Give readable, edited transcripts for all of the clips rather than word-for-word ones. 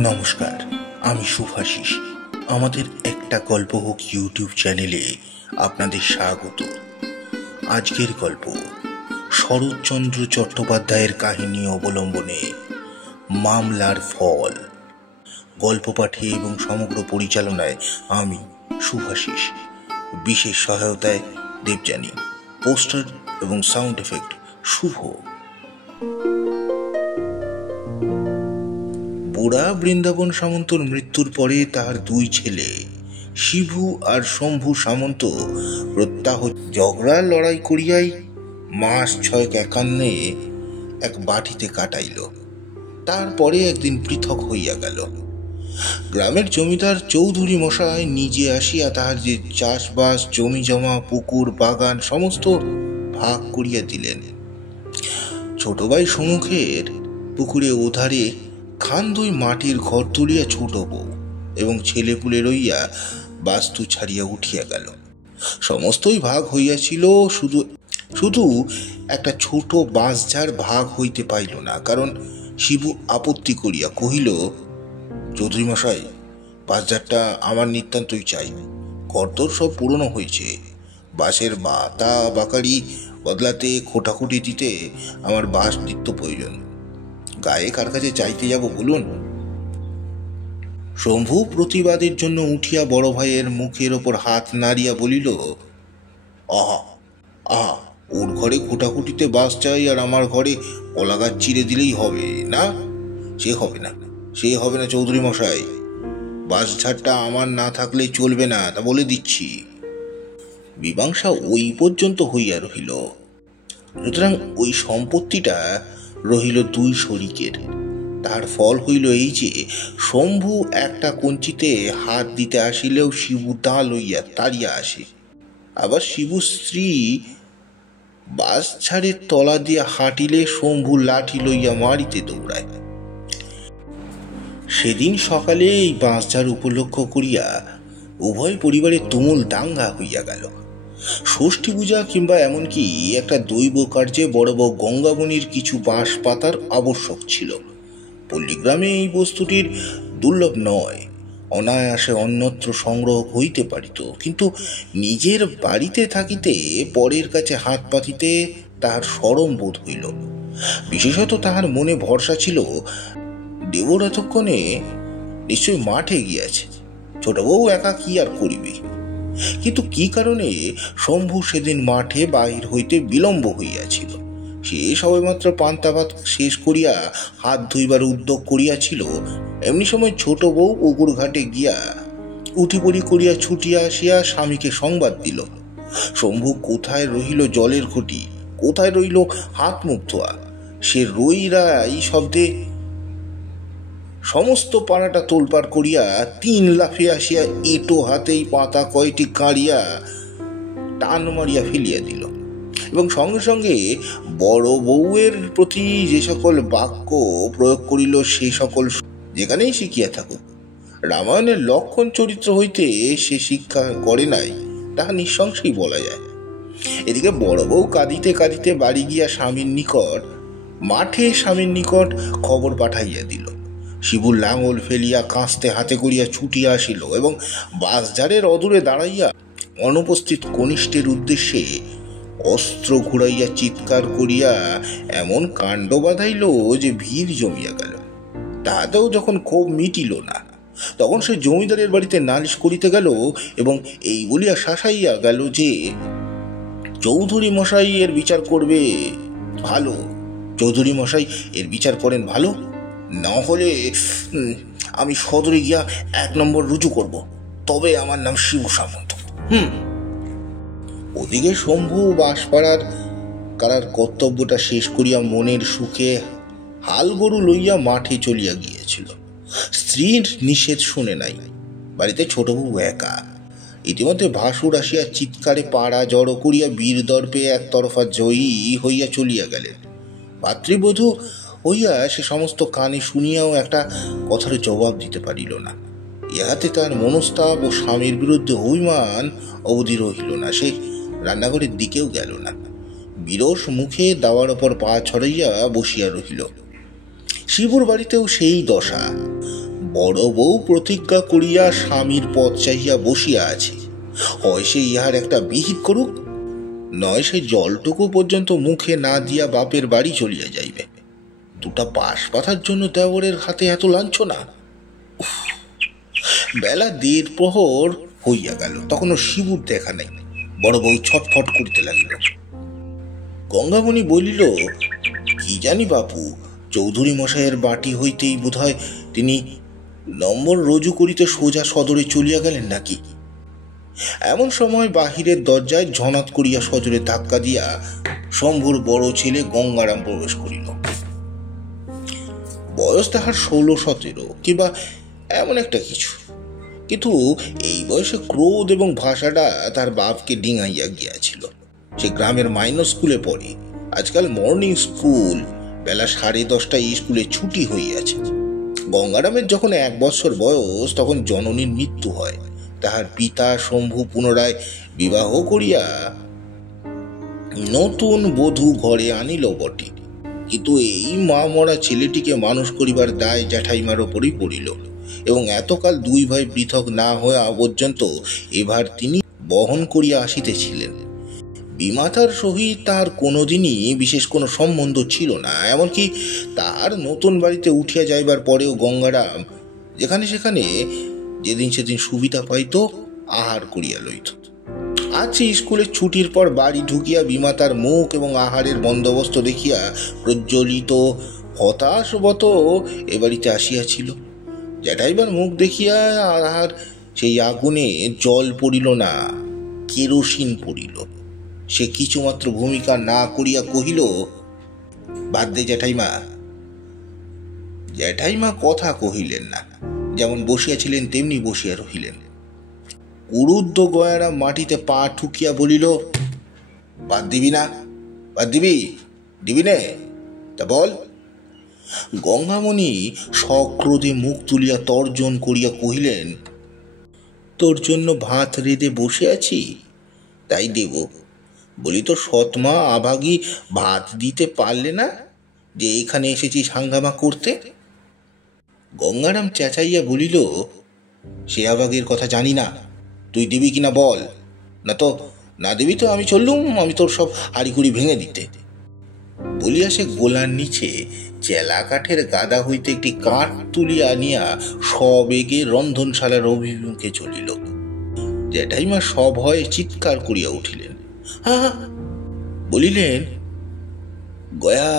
নমস্কার, আমি শুভাশিস। আমাদের একটা গল্প হোক ইউটিউব চ্যানেলে আপনাদের স্বাগত। আজকের গল্প শরৎচন্দ্র চট্টোপাধ্যায়ের কাহিনী অবলম্বনে মামলার ফল। গল্প পাঠে এবং সমগ্র পরিচালনায় আমি শুভাশিস। বিশেষ সহায়তায় দেবযানী। পোস্টার এবং সাউন্ড এফেক্ট শুভ। বুড়া বৃন্দাবন সামন্তর মৃত্যুর পরে তার দুই ছেলে শিবু আর শম্ভু সামন্ত প্রত্যাহ ঝগড়া লড়াই করিয়াই মাস 6 একান্নে এক বাটিতে কাটাইল। তারপরে একদিন পৃথক হইয়া গেল। গ্রামের জমিদার চৌধুরী মশাই নিজে আসিয়া তাহার যে চাষবাস, জমি জমা, পুকুর, বাগান সমস্ত ভাগ করিয়া দিলেন। ছোট ভাই সমুখের পুকুরে ওধারে খান্দই মাটির ঘর তুলিয়া ছোট বউ এবং ছেলেপুলে রইয়া বাস্তু ছাড়িয়া উঠিয়া গেল। সমস্তই ভাগ হইয়াছিল, শুধু একটা ছোট বাঁশঝাড় ভাগ হইতে পাইল না। কারণ শিবু আপত্তি করিয়া কহিল, চৌধুরী মশাই, বাঁশঝাড়টা আমার নিতান্তই চাই। ঘরদোর সব পুরনো হয়েছে, বাঁশের বাতা বাকারি বদলাতে, খোটাখুটি দিতে আমার বাঁশ নিত্য প্রয়োজন। গায়ে কার কাছে চাইতে যাব বলুন? শম্ভু প্রতিবাদের জন্য উঠিয়া বড় ভাইয়ের মুখের ওপর হাত নাড়িয়া বলিল, আহা আহা, ওর ঘরে খোটাখুটিতে বাস চাই আর আমার ঘরে কলা গাছ চিরে দিলেই হবে না? সে হবে না চৌধুরী মশাই। বাঁশঝাড়টা আমার না থাকলে চলবে না, তা বলে দিচ্ছি। মীমাংসা ওই পর্যন্ত হইয়া রহিল। সুতরাং ওই সম্পত্তিটা রহিল দুই শরিকের। তার ফল হইল এই যে, শম্ভু একটা কঞ্চিতে হাত দিতে আসিলেও শিবু দা লইয়া তাড়িয়া আসে। আবার শিবুর স্ত্রী বাঁশঝাড়ের তলা দিয়া হাঁটিলে শম্ভু লাঠি লইয়া মারিতে দৌড়ায়। সেদিন সকালে এই বাঁশঝাড় উপলক্ষ করিয়া উভয় পরিবারে তুমুল দাঙ্গা হইয়া গেল। ষষ্ঠী পূজা কিংবা এমনকি একটা দৈব কার্যে বড় বড় গঙ্গাবনির কিছু বাঁশ পাতার আবশ্যক ছিল। পল্লীগ্রামে এই বস্তুটির দুর্লভ নয়, অনায়াসে অন্যত্র সংগ্রহ হইতে পারিত, কিন্তু নিজের বাড়িতে থাকিতে পরের কাছে হাত পাতিতে তাহার শরম বোধ হইল। বিশেষত তাহার মনে ভরসা ছিল, দেবর এতক্ষণে নিশ্চয় মাঠে গিয়াছে, ছোট বউ একা কি আর করিবে। কিন্তু কি কারণে শম্ভু সেদিন মাঠে বাহির হইতে বিলম্ব হইয়াছিল? সে সবেমাত্র পান্তা ভাত শেষ করিয়া হাত ধুইবার উদ্যোগ করিয়াছিল। এমনি সময় ছোট বউ পুকুর ঘাটে গিয়া উঠিপড়ি করিয়া ছুটিয়া আসিয়া স্বামীকে সংবাদ দিল, শম্ভু কোথায় রহিল জলের ঘটি, কোথায় রইল হাত মুখ ধোয়া। সে রইরাই শব্দে সমস্ত পাড়াটা তোলপাড় করিয়া 3 লাফে আসিয়া এটো হাতেই পাতা কয়টি কাড়িয়া টান মারিয়া ফেলিয়া দিল এবং সঙ্গে সঙ্গে বড় বউয়ের প্রতি যে সকল বাক্য প্রয়োগ করিল সে সকল যেখানেই শিখিয়া থাকুক। রামায়ণের লক্ষণ চরিত্র হইতে সে শিক্ষা করে নাই, তাহা নিঃসংশয়ই বলা যায়। এদিকে বড় বউ কাঁদিতে কাঁদিতে বাড়ি গিয়া মাঠে স্বামীর নিকট খবর পাঠাইয়া দিল। শিবুর লাঙল ফেলিয়া কাঁচতে হাতে করিয়া ছুটিয়া আসিল এবং বাঁশঝাড়ের অদূরে দাঁড়াইয়া অনুপস্থিত কনিষ্ঠের উদ্দেশ্যে অস্ত্র ঘুরাইয়া চিৎকার করিয়া এমন কাণ্ড বাঁধাইল যে ভিড় জমিয়া গেল। তাহাতেও যখন ক্ষোভ মিটিল না, তখন সে জমিদারের বাড়িতে নালিশ করিতে গেল এবং এই বলিয়া শাসাইয়া গেল যে, চৌধুরী মশাই এর বিচার করবে ভালো, চৌধুরী মশাই এর বিচার করেন ভালো, না হলে আমি সদরে গিয়া 1 নম্বর রুজু করব, তবে আমার নাম শিবু সামন্ত। ওদিকে শম্ভু বাঁশপাড়ার কারার কর্তব্যটা শেষ করিয়া মনের সুখে হাল গরু লইয়া মাঠে চলিয়া গিয়েছিল। স্ত্রীর নিষেধ শুনে নাই। বাড়িতে ছোট বউ একা। ইতিমধ্যে ভাসুর আসিয়া চিৎকারে পাড়া জড়ো করিয়া বীর দর্পে একতরফা জয়ী হইয়া চলিয়া গেলেন। ভাতৃবধূ হইয়া সে সমস্ত কানে শুনিয়াও একটা কথার জবাব দিতে পারিল না। ইহাতে তার মনস্তাপ ও স্বামীর বিরুদ্ধে অভিমান অবধি রহিল না। সে রান্নাঘরের দিকেও গেল না, বিরস মুখে দাওয়ার ওপর পা ছড়াইয়া বসিয়া রহিল। শিবুর বাড়িতেও সেই দশা। বড় বউ প্রতিজ্ঞা করিয়া স্বামীর পথ চাহিয়া বসিয়া আছে, হয় সে ইহার একটা বিহিত করুক, নয় সে জলটুকু পর্যন্ত মুখে না দিয়া বাপের বাড়ি চলিয়া যাইবে। দুটা বাঁশ পাতার জন্য দেওরের হাতে এত লাঞ্ছনা। বেলা 1:30 প্রহর হইয়া গেল, তখনও শিবুর দেখা নাই। বড় বউ ছটফট করিতে লাগিল। গঙ্গামণি বলিল, কি জানি বাপু, চৌধুরী মশাইয়ের বাটি হইতেই বোধহয় তিনি নম্বর রজু করিতে সোজা সদরে চলিয়া গেলেন নাকি। এমন সময় বাহিরের দরজায় ঝনাত করিয়া সজোরে ধাক্কা দিয়া শম্ভুর বড় ছেলে গঙ্গারাম প্রবেশ করিল। বয়স তাহার 16-17 কিংবা এমন একটা কিছু, কিন্তু এই বয়সে ক্রোধ এবং ভাষাটা তার বাপকে ডিঙাইয়া গিয়াছিল। সে গ্রামের মাইনর স্কুলে পড়ে। আজকাল মর্নিং স্কুল, বেলা 10:30টায় স্কুলে ছুটি হইয়াছে। গঙ্গারামের যখন 1 বৎসর বয়স, তখন জননীর মৃত্যু হয়। তাহার পিতা শম্ভু পুনরায় বিবাহ করিয়া নতুন বধূ ঘরে আনিল বটে, কিন্তু এই মা মরা ছেলেটিকে মানুষ করিবার দায় জ্যাঠাইমার ওপরই পড়িল, এবং এতকাল 2 ভাই পৃথক না হওয়া পর্যন্ত এবার তিনি বহন করিয়া আসিতেছিলেন। বিমাতার সহিত তাহার কোনোদিনই বিশেষ কোনো সম্বন্ধ ছিল না। এমনকি তাহার নতুন বাড়িতে উঠিয়া যাইবার পরেও গঙ্গারাম যেখানে সেখানে যেদিন সেদিন সুবিধা পাইত আহার করিয়া লইত। আজ স্কুলের ছুটির পর বাড়ি ঢুকিয়া বিমাতার মুখ এবং আহারের বন্দোবস্ত দেখিয়া প্রজ্বলিত হতাশবত এ বাড়িতে আসিয়াছিল। জ্যাঠাইবার মুখ দেখিয়া আর সেই আগুনে জল পড়িল না, কেরোসিন পড়িল। সে কিছুমাত্র ভূমিকা না করিয়া কহিল, বাদ দে জ্যাঠাইমা। জ্যাঠাইমা কথা কহিলেন না, যেমন বসিয়াছিলেন তেমনি বসিয়া রহিলেন। উরুদ্ধ গয়ারা মাটিতে পা ঠুকিয়া বলিল, বাদ দিবি না? বাদ দিবি নে? তা বল। গঙ্গামণি সক্রোধে মুখ তুলিয়া তর্জন করিয়া কহিলেন, তোর জন্য ভাত রেঁধে বসে আছি, তাই দেব। বলি তো সৎমা আভাগী ভাত দিতে পারলে না যে এখানে এসেছিস হাঙ্গামা করতে? গঙ্গারাম চেঁচাইয়া বলিল, সে আভাগের কথা জানি না, তুই দিবি কিনা বল। না দিবি তো আমি চললুম, আমি তোর সব হাড়িকুড়ি ভেঙে দিতে। বলিয়া সে গোলার নিচে চেলা কাঠের গাদা হইতে একটি কাঠ তুলিয়া আনিয়া সবেগে রন্ধনশালার অভিমুখে চলিল। জ্যাঠাইমা সভয়ে চিৎকার করিয়া উঠিলেন। বলিলেন, গয়া,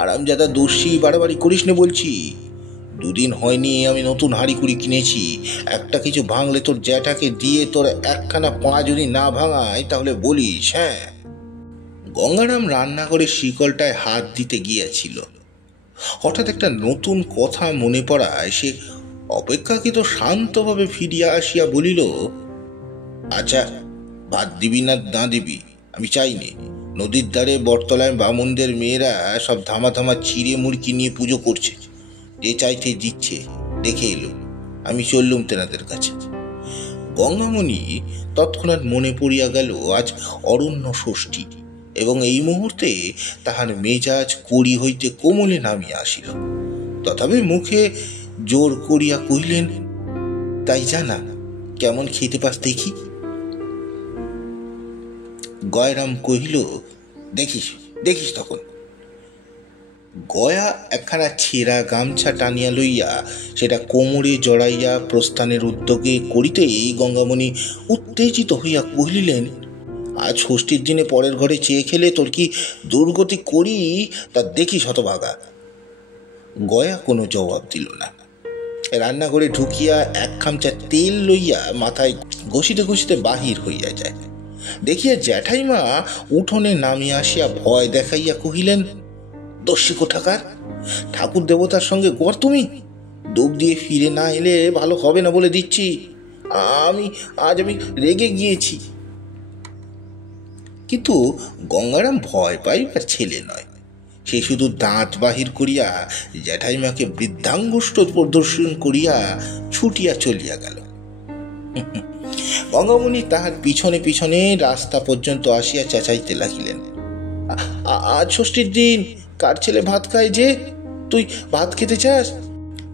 আরামজাদা দোষী বাড়াবাড়ি করিস নে বলছি। 2 দিন হয়নি আমি নতুন হাঁড়িকুড়ি কিনেছি। একটা কিছু ভাঙলে তোর জ্যাঠাকে দিয়ে তোর একখানা পা যদি না ভাঙায় তাহলে বলিস। হ্যাঁ। গঙ্গারাম রান্নাঘরের শিকলটায় হাত দিতে গিয়াছিল। হঠাৎ একটা নতুন কথা মনে পড়ায় সে অপেক্ষাকৃত শান্তভাবে ফিরিয়া আসিয়া বলিল, আচ্ছা, ভাত দিবি না দিবি আমি চাইনি। নদীর ধারে বটতলায় বামুনদের মেয়েরা সব ধামা চিড়ে মুড়কি নিয়ে পুজো করছে, যে চাইতে দিচ্ছে, দেখে এলো। আমি চললুম তেনাদের কাছে। গঙ্গামণি তৎক্ষণাৎ মনে পড়িয়া গেল আজ অরণ্য ষষ্ঠী, এবং এই মুহূর্তে তাহার মেজাজ কড়ি হইতে কোমলে নামিয়া আসিল। তথাপি মুখে জোর করিয়া কহিলেন, তাই জানা, কেমন খেতে পাস দেখি। গয়রাম কহিল, দেখিস তখন। গয়া একখানা ছেঁড়া গামছা টানিয়া লইয়া সেটা কোমরে জড়াইয়া প্রস্থানের উদ্যোগে করিতেই গঙ্গামণি উত্তেজিত হইয়া কহিলেন, আজ ষষ্ঠীর দিনে পরের ঘরে চেয়ে খেলে তোর কি দুর্গতি করি তা দেখিস হতভাগা। গয়া কোনো জবাব দিল না। রান্নাঘরে ঢুকিয়া 1 খামচা তেল লইয়া মাথায় ঘষিতে বাহির হইয়া যায়। দেখিয়া জ্যাঠাইমা উঠোনে নামিয়া আসিয়া ভয় দেখাইয়া কহিলেন, দস্যি কোথাকার, ঠাকুর দেবতার সঙ্গে গোয়ার তুমি? ডুব দিয়ে ফিরে না এলে ভালো হবে না বলে দিচ্ছি। আজ আমি রেগে গিয়েছি। কিন্তু গঙ্গারাম ভয় পাইবার ছেলে নয়। সে শুধু দাঁত বাহির করিয়া জ্যাঠাইমাকে বৃদ্ধাঙ্গুষ্ঠ প্রদর্শন করিয়া ছুটিয়া চলিয়া গেল। গঙ্গামণি তাহার পিছনে পিছনে রাস্তা পর্যন্ত আসিয়া চেঁচাইতে লাগিলেন, আজ ষষ্ঠীর দিন, কার ছেলে ভাত খায় যে, তুই ভাত খেতে চাস?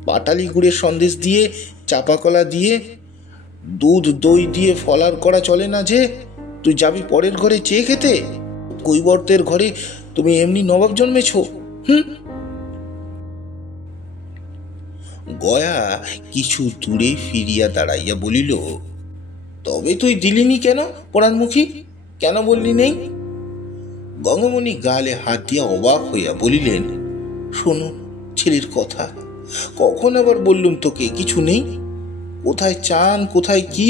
পাটালি গুড়ের সন্দেশ দিয়ে, চাপা কলা দিয়ে, দুধ দই দিয়ে ফলার করা চলে না যে? তুই যাবি পরের ঘরে চেয়ে খেতে? কৈবর্তের ঘরে তুমি এমনি নবাব জন্মেছ? গয়া কিছু দূরে ফিরিয়া দাঁড়াইয়া বলিল, তবে তুই দিলিনি কেন পোড়ারমুখী? কেন বললি নেই? গঙ্গামণি গালে হাত দিয়া অবাক হইয়া বলিলেন, শোনো ছেলের কথা, কখন আবার বললুম তোকে কিছু নেই? কোথায় চান, কোথায় কি?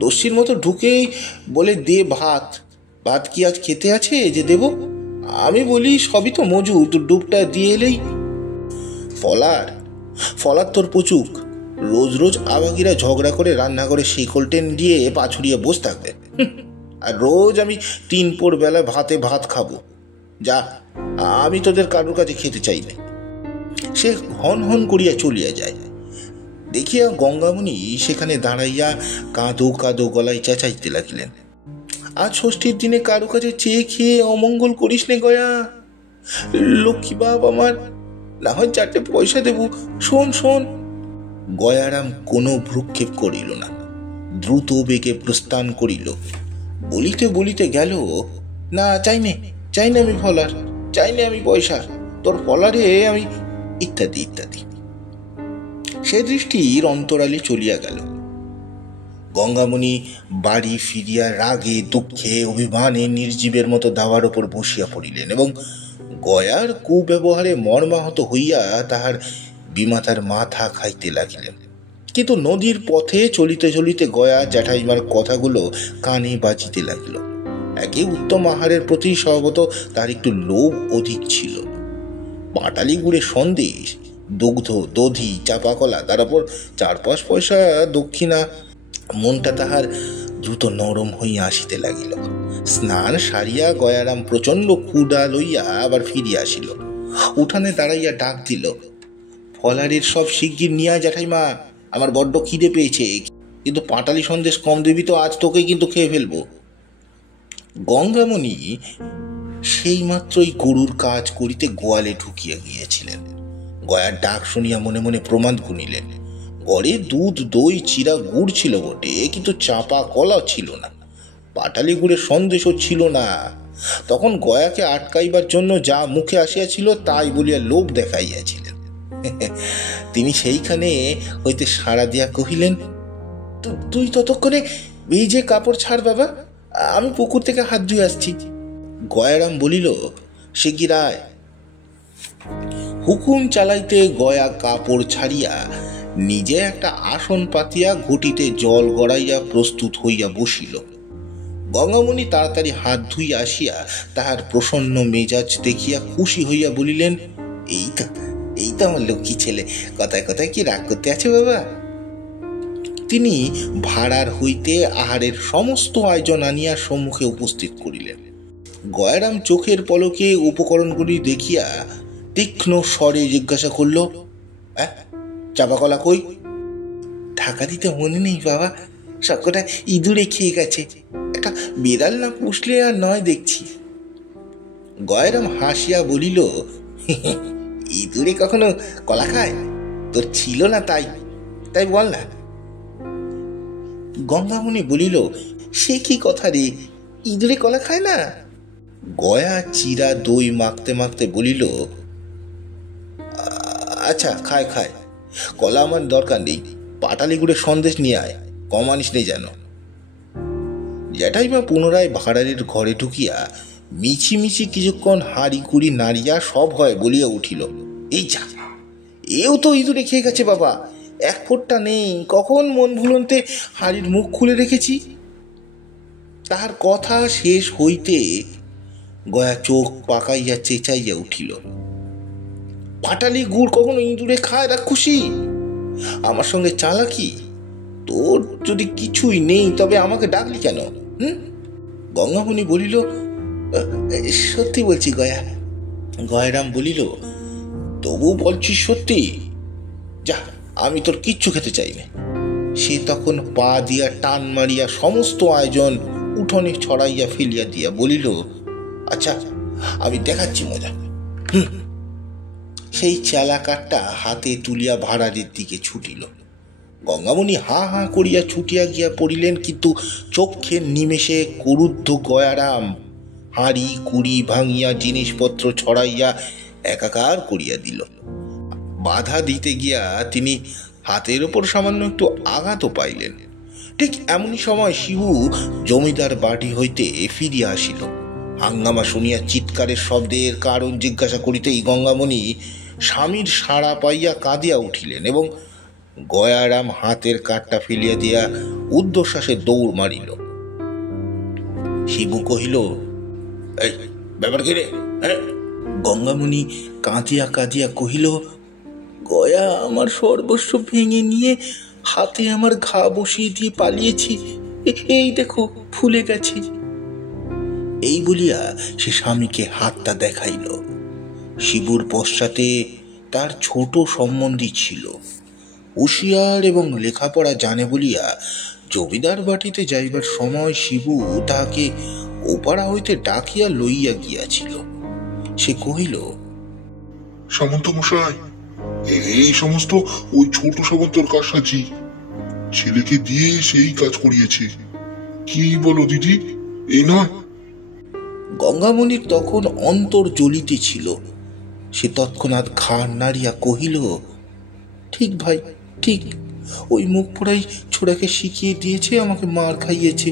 দস্যির মতো ঢুকেই বলে দে ভাত। ভাত কি আজ খেতে আছে যে দেব? আমি বলি সবই তো মজুদ, ডুবটা দিয়ে এলেই। ফলার তোর পুচুক, রোজ রোজ আবাগিরা ঝগড়া করে রান্নাঘরে শিকল টেন দিয়ে পা ছড়িয়ে বসে থাকবে। আর রোজ আমি 3 বেলা ভাতে ভাত খাবো। যা, আমি তোদের কারোর কাছে খেতে চাই না। সে হন হন করিয়া চলিয়া যায়। দেখিয়া গঙ্গামণি সেখানে দাঁড়াইয়া কাঁদো কাঁদো গলায় চেঁচাইতে লাগিলেন, আজ ষষ্ঠীর দিনে কারো কাছে চেয়ে খেয়ে অমঙ্গল করিস নে গয়া। লক্ষ্মী বাপ আমার, না হয় 4টে পয়সা দেব, শোন শোন। গয়ারাম কোনো ভ্রুক্ষেপ করিল না, দ্রুত বেগে প্রস্থান করিল। বলিতে বলিতে গেল, না চাই না আমি ফলার, চাই না আমি পয়সা, তোর ফলারে আমি ইত্যাদি ইত্যাদি। সে দৃষ্টির অন্তরালে চলিয়া গেল। গঙ্গামণি বাড়ি ফিরিয়া রাগে দুঃখে অভিমানে নির্জীবের মতো দাওয়ার ওপর বসিয়া পড়িলেন এবং গয়ার কুব্যবহারে মর্মাহত হইয়া তাহার বিমাতার মাথা খাইতে লাগিলেন। কিন্তু নদীর পথে চলিতে চলিতে গয়া জ্যাঠাইমার কথাগুলো কানে বাজিতে লাগিল। একে উত্তম আহারের প্রতি স্বভাবত তার একটু লোভ অধিক ছিল। পাটালি গুড়ের সন্দেশ, দুগ্ধ, দধি, চাপা কলা, তার উপর 4-5 পয়সা দক্ষিণা। মনটা তাহার দ্রুত নরম হইয়া আসিতে লাগিল। স্নান সারিয়া গয়ারাম প্রচন্ড ক্ষুধা লইয়া আবার ফিরিয়া আসিল। উঠানে দাঁড়াইয়া ডাক দিল, ফলারের সব শিগগির নিয়া জ্যাঠাইমা, আমার বড্ড খিদে পেয়েছে, কিন্তু পাটালি সন্দেশ কম দিবি তো, আজ তোকে কিন্তু খেয়ে ফেলবো। গঙ্গামণি সেই মাত্রই গরুর কাজ করিতে গোয়ালে ঢুকিয়া গিয়েছিলেন। গয়ার ডাক শুনিয়া মনে মনে প্রমাদ গুনিলেন। ঘরে দুধ দই চিরা গুড় ছিল বটে, কিন্তু চাপা কলা ছিল না, পাটালি গুড়ের সন্দেশও ছিল না। তখন গয়াকে আটকাইবার জন্য যা মুখে আসিয়াছিল তাই বলিয়া লোভ দেখাইয়াছিলেন। তিনি সেইখানে হইতে সাড়া দিয়া কহিলেন, তুই ততক্ষণে ভিজে কাপড় ছাড় বাবা, আমি পুকুর থেকে হাত ধুয়ে আসছি। গয়ারাম বলিল, শিগগির আয়। হুকুম চালাইতে গয়া কাপড় ছাড়িয়া নিজে একটা আসন পাতিয়া ঘটিতে জল গড়াইয়া প্রস্তুত হইয়া বসিল। গঙ্গামণি তাড়াতাড়ি হাত ধুইয়া আসিয়া তাহার প্রসন্ন মেজাজ দেখিয়া খুশি হইয়া বলিলেন, এই তো আমার লক্ষ্মী ছেলে, কথায় কথায় কি রাগ করতে আছে বাবা? তিনি ভাড়ার হইতে আহারের সমস্ত আয়োজন আনিয়া সম্মুখে উপস্থিত করিলেন। গয়ারাম চোখের পলকে উপকরণগুলি দেখিয়া তীক্ষ্ণ স্বরে জিজ্ঞাসা করল, চাপা কলা কই? ঢাকা দিতে মনে নেই বাবা, সবকটা ইঁদুরে খেয়ে গেছে, একটা বিড়াল না পুষলে আর নয় দেখছি। গয়ারাম হাসিয়া বলিল, ইঁদুরে কখনো কলা খায়? তোর ছিল না তাই বল না। গঙ্গামণি বলিল, সে কি কথা রে, ইঁদুরে কলা খায় না? গয়া চিরা দই মাখতে মাখতে বলিল, আচ্ছা খায়, কলা আমার দরকার নেই, পাটালি গুড়ের সন্দেশ নিয়ে আয়, কম আনিস নেই যেন। জ্যাঠাইমা পুনরায় ভাড়ারের ঘরে ঢুকিয়া মিছি কিছুক্ষণ হাঁড়ি কুড়ি নাড়িয়া সব হয় বলিয়া উঠিল, এই যা, এও তো ইঁদুরে খেয়ে গেছে বাবা, 1 ফোঁটা নেই, কখন মন ভুলন্তে হাঁড়ির মুখ খুলে রেখেছি। তাহার কথা শেষ হইতে গয়া চোখ পাকাইয়া চেঁচাইয়া উঠিল, পাটালি গুড় কখনো ইঁদুরে খায় রাক্ষসী? আমার সঙ্গে চালাকি? তোর যদি কিছুই নেই তবে আমাকে ডাকলি কেন? গঙ্গামণি বলিল, সত্যি বলছি গয়া। গয়রাম বলিল, তবু বলছিস সত্যি? যা, আমি তোর কিচ্ছু খেতে চাই না। সে তখন পা দিয়া টান মারিয়া সমস্ত আয়োজন উঠোনে ছড়াইয়া ফেলিয়া দিয়া বলিল, আচ্ছা আমি দেখাচ্ছি মজা। সেই চেলা কাঠটা হাতে তুলিয়া ভাড়ারের দিকে ছুটিল। গঙ্গামণি হা হা করিয়া ছুটিয়া গিয়া পড়িলেন, কিন্তু চক্ষের নিমেষে কুরুদ্ধ গয়ারাম হাঁড়ি কুড়ি ভাঙিয়া জিনিসপত্র ছড়াইয়া একাকার করিয়া দিল। বাধা দিতে গিয়া তিনি হাতের ওপর সামান্য একটু আঘাতও পাইলেন। ঠিক এমনই সময় শিবু জমিদার বাড়ি হইতে ফিরিয়া আসিল। হাঙ্গামা শুনিয়া চিৎকারের শব্দের কারণ জিজ্ঞাসা করিতেই গঙ্গামণি স্বামীর সাড়া পাইয়া কাঁদিয়া উঠিলেন এবং গয়ারাম হাতের কাঠটা ফেলিয়া দিয়া ঊর্ধ্বশ্বাসে দৌড় মারিল। শিবু কহিল, এই ব্যাপার কি রে? গঙ্গামণি কাঁদিয়া কাঁদিয়া কহিল, গয়া আমার সর্বস্ব ভেঙে নিয়ে হাতে আমার ঘা বসিয়ে দিয়ে পালিয়েছি, এই দেখো ফুলে গেছে। এই বলিয়া সে স্বামীকে হাতটা দেখাইল। শিবুর পশ্চাতে তার ছোট সম্বন্ধী ছিল, হুঁশিয়ার এবং লেখাপড়া জানে বলিয়া জমিদার বাটিতে যাইবার সময় শিবু তাহাকে ওপাড়া হইতে ডাকিয়া লইয়া গিয়াছিল। সে কহিল, সামন্ত মশাই, এই সমস্ত ওই ছোট সামন্তর কারসাজি, ছেলেকে দিয়ে সেই কাজ করিয়েছে। কি বলো দিদি, এই নয়? গঙ্গামণির তখন অন্তর জ্বলিতেছিল। সে তৎক্ষণাৎ ঘাড় নাড়িয়া কহিল, ঠিক ভাই, ঠিক, ওই মুখ পোড়াই ছোড়াকে শিখিয়ে দিয়েছে, আমাকে মার খাইয়েছে।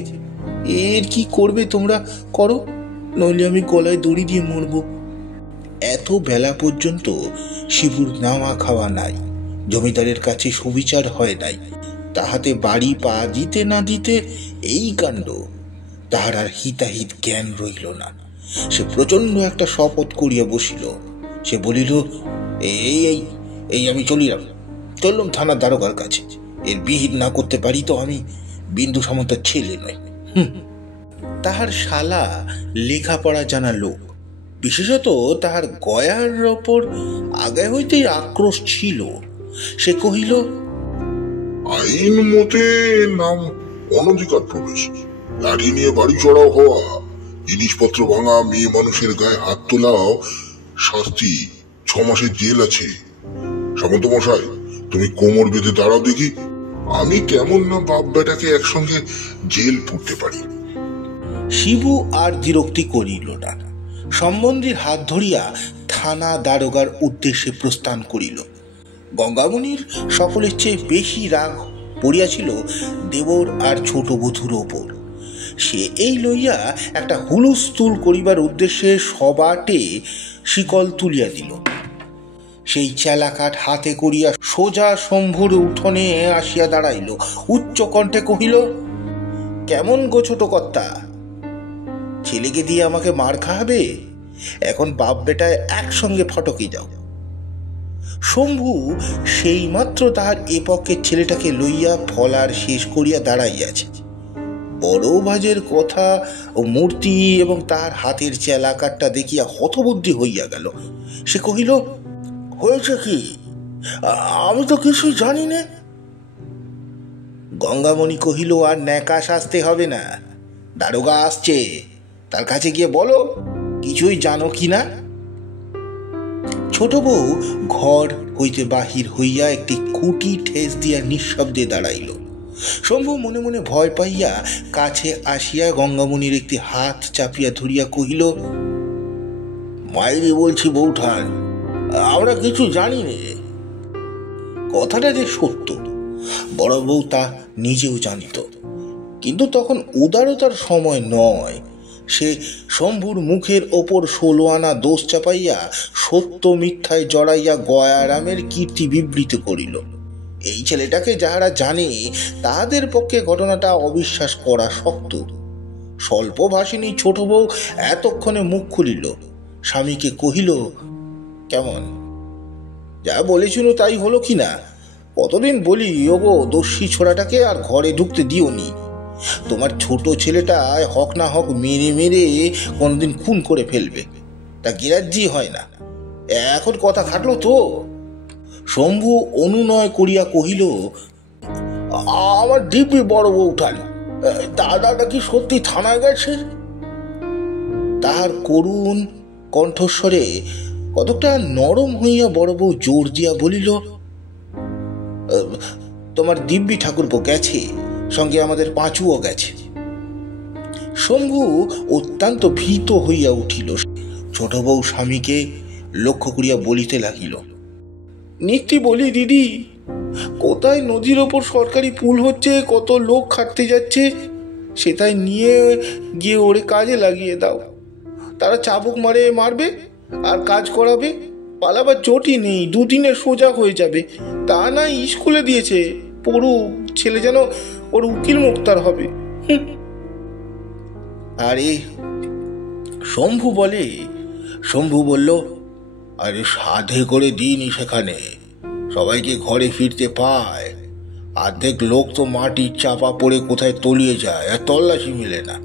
এর কি করবে তোমরা করো, নইলে আমি গলায় দড়ি দিয়ে মরব। এত বেলা পর্যন্ত শিবুর নাওয়া খাওয়া নাই, জমিদারের কাছে সুবিচার হয় নাই, তাহাতে বাড়ি পা দিতে না দিতে এই কাণ্ড। তাহার আর হিতাহিত জ্ঞান রইল না। সে প্রচন্ড একটা শপথ করিয়া বসিল। সে বলিল, এই এই এই আমি চললাম থানার দারোগার কাছে। এর বিহিত না করতে পারি তো আমি বিন্দু সামন্তের ছেলে নয়। তাহার শালা লেখাপড়া জানা লোক, বিশেষত তাহার গয়ার ওপর আগে হইতেই আক্রোশ ছিল। সে কহিল, আইন মতে নাম অনধিকার প্রবেশ, লাঠি নিয়ে বাড়ি চড়াও হওয়া, জিনিসপত্র ভাঙা, মেয়ে মানুষের গায়ে হাত তোলাও শাস্তি 6 মাসের জেল আছে। সামন্ত মশাই, তুমি কোমর বেঁধে দাঁড়াও দেখি, আমি কেমন না বাপ বেটাকে একসঙ্গে জেল পুড়তে পারি। শিবু আর বিরক্তি করিল না, সম্বন্ধীর হাত ধরিয়া থানা দারোগার উদ্দেশ্যে প্রস্থান করিল। গঙ্গামণির সকলের চেয়ে বেশি রাগ পড়িয়াছিল দেবর আর ছোট বধূর ওপর। সে এই লইয়া একটা হুলস্থুল করিবার উদ্দেশ্যে সবাটে শিকল তুলিয়া দিল। সেই চেলাকাঠ হাতে করিয়া সোজা শম্ভুর উঠোনে আসিয়া দাঁড়াইল। উচ্চ কণ্ঠে কহিল, কেমন গো ছোট কর্তা, ছেলেকে দিয়ে আমাকে মার খাওয়াবে? এখন বাপ বেটায় একসঙ্গে ফটকে যাও। শম্ভু সেই মাত্র তাহার এ পক্ষের ছেলেটাকে লইয়া ফলার শেষ করিয়া দাঁড়াইয়াছে। বড় ভাজের কথা ও মূর্তি এবং তাহার হাতের চেলাকাঠটা দেখিয়া হতবুদ্ধি হইয়া গেল। সে কহিল, হয়েছে কি? আমি তো কিছুই জানি না। গঙ্গামণি কহিল, আর ন্যাকা সাজতে হবে না, দারোগা আসছে, তার কাছে গিয়ে বলো কিছুই জানো কি না। ছোট বউ ঘর হইতে বাহির হইয়া একটি খুঁটি ঠেস দিয়া নিঃশব্দে দাঁড়াইল। শম্ভু মনে মনে ভয় পাইয়া কাছে আসিয়া গঙ্গামণির একটি হাত চাপিয়া ধরিয়া কহিল, মাইরি বলছি বৌঠান, আমরা কিছু জানি নে। কথাটা যে সত্য বড় বউ তা নিজেও জানিত, কিন্তু তখন উদারতার সময় নয়। সে শম্ভুর মুখের ওপর 16 আনা দোষ চাপাইয়া সত্য মিথ্যায় জড়াইয়া গয়ারামের কীর্তি বিবৃত করিল। এই ছেলেটাকে যাহারা জানে তাহাদের পক্ষে ঘটনাটা অবিশ্বাস করা শক্ত। স্বল্প ভাষিনী ছোট বউ এতক্ষণে মুখ খুলিল। স্বামীকে কহিল, কেমন, যা বলেছিল তাই হলো কিনা? কতদিন বলি ওগো দস্যি ছোড়াটাকে আর ঘরে ঢুকতে দিওনি। তোমার ছোট ছেলেটা হক না হক মেরে মেরে কোনদিন খুন করে ফেলবে, তা গ্রাহ্যি হয় না। এখন কথা খাটলো তো। শম্ভু অনুনয় করিয়া কহিল, আমার দিব্যি বড় বউঠান, দাদাটা কি সত্যি থানায় গেছে? তাহার করুণ কণ্ঠস্বরে কতকটা নরম হইয়া বড় বউ জোর দিয়া বলিল, তোমার দিব্যি ঠাকুরপো গেছে, সঙ্গে আমাদের পাঁচুও গেছে। শম্ভু অত্যন্ত ভীত হইয়া উঠিল। ছোট বউ স্বামীকে লক্ষ্য করিয়া বলিতে লাগিল, নিত্যি বলি দিদি, কোথায় নদীর ওপর সরকারি পুল হচ্ছে, কত লোক খাটতে যাচ্ছে, সেটাই নিয়ে গিয়ে ওরে কাজে লাগিয়ে দাও। তারা চাবুক মারবে আর কাজ করাবে, পালাবার চটি নেই, দুদিনে সোজা হয়ে যাবে। তা না স্কুলে দিয়েছে, পড়ুক, ছেলে যেন ওর উকিল মুক্তার হবে। আরে শম্ভু বলল, আরে সাধে করে দিনই সেখানে, সবাইকে ঘরে ফিরতে পায়। অর্ধেক লোক তো মাটির চাপা পড়ে কোথায় তলিয়ে যায়, আর তল্লাশি মিলে না।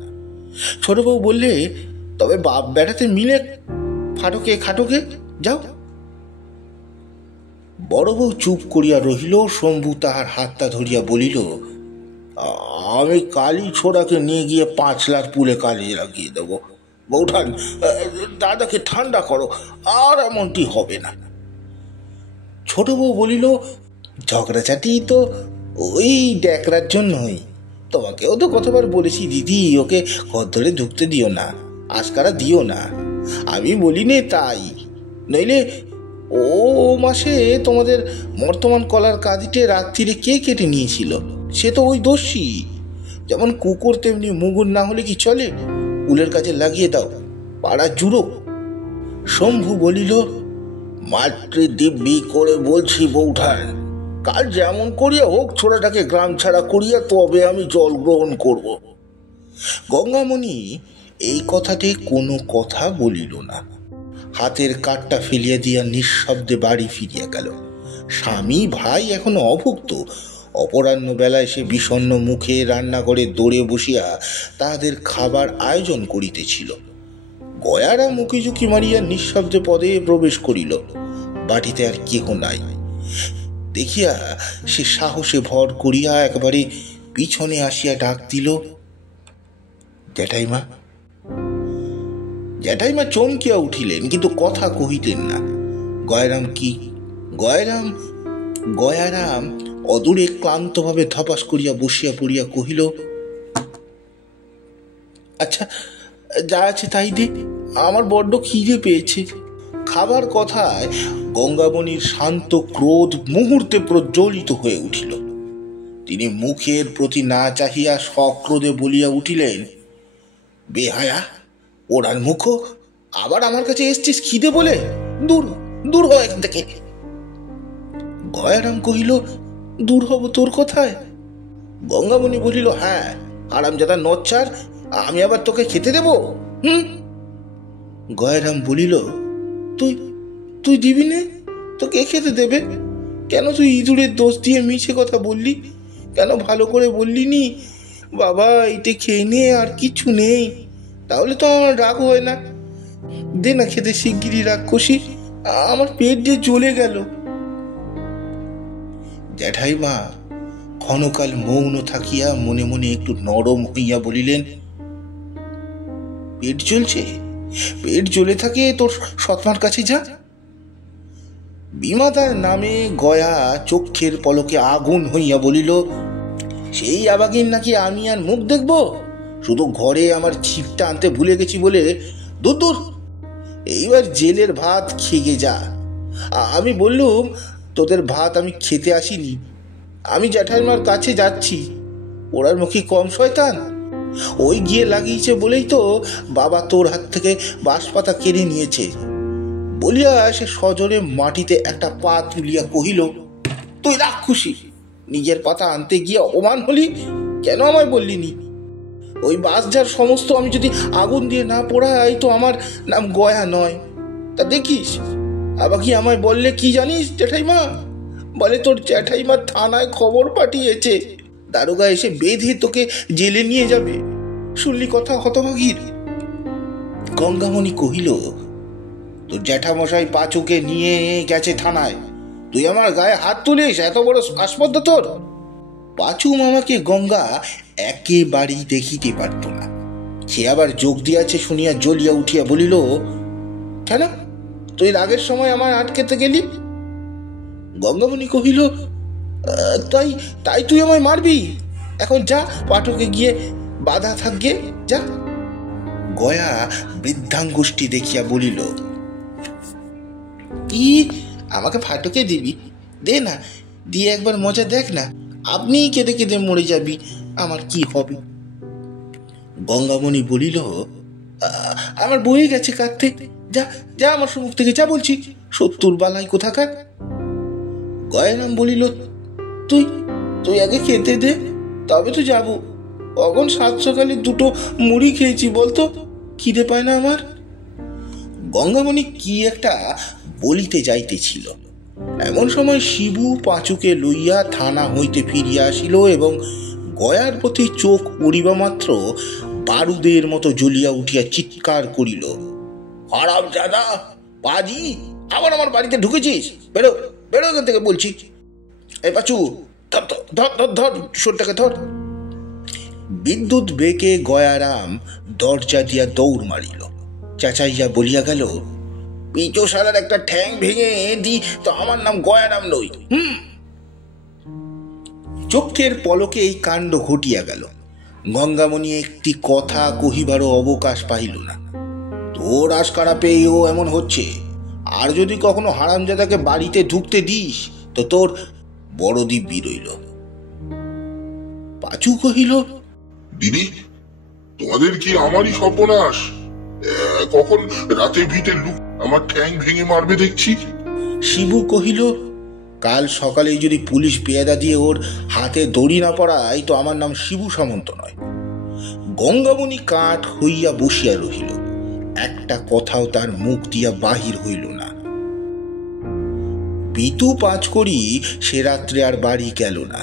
ছোট বউ বললে, তবে বাপ বেটাতে মিলে খাটোকে যাও। বড় বউ চুপ করিয়া রহিল। শম্ভু তাহার হাতটা ধরিয়া বলিল, আমি কালী ছোড়াকে নিয়ে গিয়ে 5 লাখ পুলে কাজে লাগিয়ে দেবো। বৌঠান, দাদাকে ঠান্ডা করো, আর এমনটি হবে না। ছোট বউ বলিল, ঝগড়াঝাটি তো ওই ড্যাকরার জন্যই। তোমাকেও তো কতবার বলেছি দিদি, ওকে ঘর ধরে ঢুকতে দিও না, আজকারা দিও না। আমি বলিনি তাই, নইলে ও মাসে তোমাদের বর্তমান কলার কাঁদিতে রাত্রিরে কে কেটে নিয়েছিল, সে তো ওই দোষী। যেমন কুকুর তেমনি মুগুর না হলে কি চলে? উলের কাছে লাগিয়ে দাও, পাড়া জুড়ো। শম্ভু বলিল, মাতৃ দিব্যি করে বলছি বৌঠান, কাল যেমন করিয়া হোক ছোড়াটাকে গ্রাম ছাড়া করিয়া তবে আমি জল গ্রহণ করব। গঙ্গামণি এই কথাতে কোনো কথা বলিল না। হাতের কাঠটা ফেলিয়া দিয়া নিঃশব্দে বাড়ি ফিরিয়া গেল। স্বামী ভাই এখনো অভুক্ত। অপরাহ্ন বেলায় সে বিষণ্ণ মুখে রান্নাঘরে দৌড়ে বসিয়া তাহাদের খাবার আয়োজন করিতেছিল। গয়ারা মুখিঝুঁকি মারিয়া নিঃশব্দে পদে প্রবেশ করিল। বাটিতে আর কেহ নাই দেখিয়া সে সাহসে ভর করিয়া একবারে পিছনে আসিয়া ডাক দিল, জ্যাঠাইমা। জ্যাঠাইমা চমকিয়া উঠিলেন, কিন্তু কথা কহিলেন না। গয়ারাম অদূরে ক্লান্তভাবে ধপাস করিয়া বসিয়া পড়িয়া কহিল, আচ্ছা যা আছে তাই দে, আমার বড্ড খিদে পেয়েছে। খাবার কথায় গঙ্গামণির শান্ত ক্রোধ মুহূর্তে প্রজ্বলিত হয়ে উঠিল। তিনি মুখের প্রতি না চাহিয়া সক্রোধে বলিয়া উঠিলেন, বেহায়া, ওরার মুখ, আবার আমার কাছে এসছিস খিদে বলে? দূর দূর হয় এখান থেকে। গয়ারাম কহিল, দূর হব তোর কথায়? গঙ্গামণি বলিল, হ্যাঁ, আরামজাদা নচ্ছার, আমি আবার তোকে খেতে দেব? গয়ারাম বলিল, তুই দিবি নে? তোকে খেতে দেবে কেন? তুই ইঁদুরের দোষ দিয়ে মিছে কথা বললি কেন? ভালো করে বললি নি, বাবা এইটা খেয়ে নে, আর কিছু নেই, তাহলে তো আমার রাগ হয় না। দে না খেতে শিগগিরি, রাক্ষসী, আমার পেট যে জ্বলে গেল। জ্যাঠাইমা ক্ষণকাল মৌন থাকিয়া মনে মনে একটু নরম হইয়া বলিলেন, পেট জ্বলছে? পেট জ্বলে থাকে তোর সৎমার কাছে যা। বিমাতার নামে গয়া চক্ষের পলকে আগুন হইয়া বলিল, সেই আবাগিন নাকি আমি আর মুখ দেখব? শুধু ঘরে আমার ছিপটা আনতে ভুলে গেছি বলে। দূর দূর, এইবার জেলের ভাত খেয়ে যা। আমি বললুম, তোদের ভাত আমি খেতে আসিনি, আমি জ্যাঠাইমার কাছে যাচ্ছি। ওরার মুখে কম শয়তান? ওই গিয়ে লাগিয়েছে বলেই তো বাবা তোর হাত থেকে বাঁশপাতা কেড়ে নিয়েছে। বলিয়া সে সজোরে মাটিতে একটা পা তুলিয়া কহিল, তুই রাক্ষসী, নিজের পাতা আনতে গিয়ে অপমান হলি, কেন আমায় বললিনি? ওই বাঁশঝাড় সমস্ত আমি যদি আগুন দিয়ে না পোড়াই তো আমার নাম গয়া নয়। তা দেখিস, আবার কি আমায় বললে কি জানিস জ্যাঠাইমা? বলে তোর জ্যাঠাইমা থানায় খবর পাঠিয়েছে, দারোগা এসে বেঁধে তোকে জেলে নিয়ে যাবে। শুনলি কথা হতভাগীর? গঙ্গামণি কহিল, তোর জ্যাঠামশাই পাঁচুকে নিয়ে গেছে থানায়, তুই আমার গায়ে হাত তুলিস? এত বড় আসপদ্দা তোর? পাঁচু মামাকে গঙ্গা একেবারেই দেখিতে পারত না। সে আবার যোগ দিয়াছে শুনিয়া জ্বলিয়া উঠিয়া বলিল, কেন তুই রাগের সময় আমার আটকেতে গেলি? গঙ্গামণি কহিল, তাই তাই তুই আমায় মারবি? এখন যা, পাঠকে গিয়ে বাধা থাকবে, যা। গয়া বৃদ্ধাঙ্গুষ্টি দেখিয়া বলিল, কি আমাকে ফাটকে দিবি? দে না, দিয়ে একবার মজা দেখ না। আপনিই কেঁদে কেঁদে মরে যাবি, আমার কি হবে? গঙ্গামণি বলিল, আমার বয়ে গেছে কাঁদতে, যা যা আমার সম্মুখ থেকে, যা বলছি, 70 বালাই কোথাকার। গয়ারাম বলিল, তুই তুই আগে খেতে দে, তবে তো যাবো। কখন 7 সকালে 2টো মুড়ি খেয়েছি বলতো, খিদে পায় না আমার। গঙ্গামণি কি একটা বলিতে যাইতেছিল, এমন সময় শিবু পাঁচুকে লইয়া থানা হইতে ফিরিয়া আসিল এবং গয়ার প্রতি চোখ পড়িবা মাত্র বারুদের মতো জ্বলিয়া উঠিয়া চিৎকার করিল, হারামজাদা পাজি, আবার আমার বাড়িতে ঢুকেছিস? বেরো বেরো এখান থেকে বলছি। এই পাঁচু, ধর ধর ধর ধর, শোরটাকে ধর। বিদ্যুৎ বেগে গয়ারাম দরজা দিয়া দৌড় মারিল। চেঁচাইয়া বলিয়া গেল, পিচো শালার একটা ঠ্যাং ভেঙে দি তো আমার নাম গয়ারাম নই। চোখের পলকে এই কাণ্ড ঘটিয়া গেল। গঙ্গামণি একটি কথা কহিবারও অবকাশ পাইল না। তোর আশকারা পেয়েও এমন হচ্ছে, আর যদি কখনো হারামজাদাকে বাড়িতে ঢুকতে দিস তো তোর বড় দিব্যি রইল। পাঁচু কহিল, দিদি, তোমাদের কি আমারই সর্বনাশ? কখন রাতে ভিটে লুক আমার ঠ্যাং ভেঙে মারবে দেখছি। শিবু কহিল, কাল সকালে যদি পুলিশ পেয়াদা দিয়ে ওর হাতে দড়ি না পড়ায় তো আমার নাম শিবু সামন্ত নয়। গঙ্গামণি কাঠ হইয়া বসিয়া রহিল, একটা কথাও তার মুখ দিয়া বাহির হইল না। বিতু পাঁচ করি সে রাত্রে আর বাড়ি গেল না,